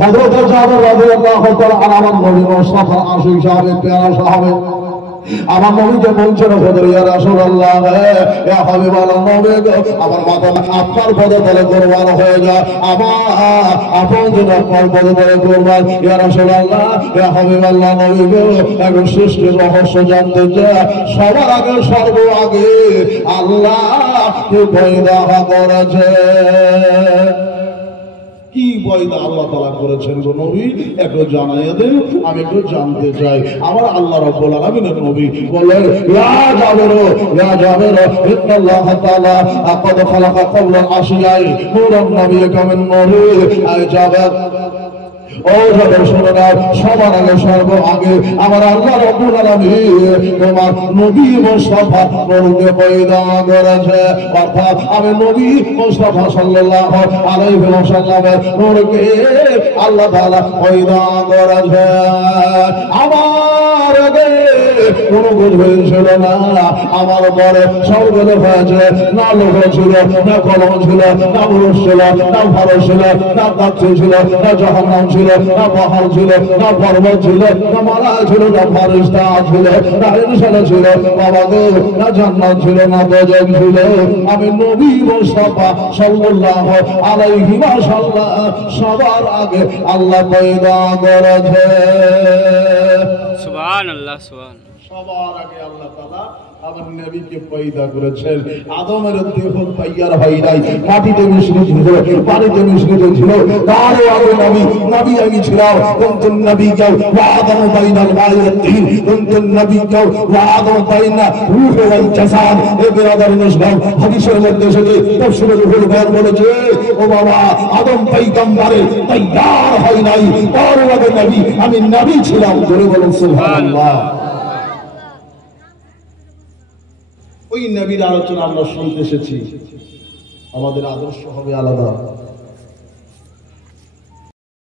হযরত জাবের রাদিয়াল্লাহু তাআলা আমার নবী মুস্তাফা আশিক সাহাবে প্যারা সাহাবে আমার নবীকে বলছেন হুজুর ইয়া রাসূলুল্লাহ ইয়া হাবিবাল্লাহ নবী গো আমার মাথা আপনার পদে তলে কুরবান হয়ে যায় আমার আপন যেন আপনার পদে তলে কুরবান ইয়া রাসূলুল্লাহ ইয়া হাবিবাল্লাহ নবী গো এখন সৃষ্টির রহস্য জানতে চাই সবার আগে সর্ব আগে আল্লাহ কে পয়দা করেছে কি বয়দা আল্লাহ তাআলা করেছেন গো নবী একটু জানাইয়া দেন আমি একটু জানতে চাই আমার আল্লাহ রাব্বুল আলামিনের নবী বলেন ইয়া জাবের ইন্নাল্লাহ তাআলা আকাদ খালাকা কুল্লা আশিয়াই নূরান নাবিয়্যিকা মিন নূরি আয় জাবের ও জাবের শুনে নাও সবার আগে সর্ব আগে আমার আল্লাহ রাব্বুল আলামিন তোমার নবী মুস্তাফা নূরকে পয়দা করেছে অর্থাৎ আমি নবী মুস্তাফা সাল্লাল্লাহু আলাইহি ওয়াসাল্লামের নূরকে আল্লাহ তাআলা পয়দা করেছে আমার আগে কোন বুঝবেন ছিল না আমার পরে সর্বদ হয়েছে না লোক ছিল না কলম ছিল না পুরুষ ছিল না ফারস ছিল না দাচ্ছ ছিল না জাহান্নাম ছিল না পাহাড় ছিল না পর্বত ছিল না মালা ছিল না ফারিস্তা ছিল না ইনসান ছিল বাবা গো না জান্নাত ছিল না দোজখ ছিল আমি নবী মুস্তাফা সাল্লাল্লাহু আলাইহি ওয়াসাল্লাম সবার আগে আল্লাহ পয়দা করেছে সুবহানাল্লাহ সুবহান সবার আগে আল্লাহ তাআলা আমার নবীকে পয়দা করেছেন আদমের দেহ তৈয়ার হয় নাই মাটিতে মিশ্রিত ছিল পানিতে মিশ্রিত ছিল তার আগে নবী আমি ছিলাম কুনতুন নবিয়্যাও ওয়া আদমু বাইনাল মাই ওয়াত তিন কুনতুন নবিয়্যাও ওয়া আদমু বাইনা রূহ ওয়াল জাসাদ এ বিরাদার মুসলিম হাদিসের মধ্যে এসেছে তাফসীরে রুহুল বয়ান বলেছে ও বাবা আদম পয়গম্বরের তৈয়ার হয় নাই তার আগে আমি নবী ছিলাম জোরে বলুন সুবহানাল্লাহ ওই নবীর আলোচনা আমরা শুনতে এসেছি আমাদের আদর্শ হবে আলাদা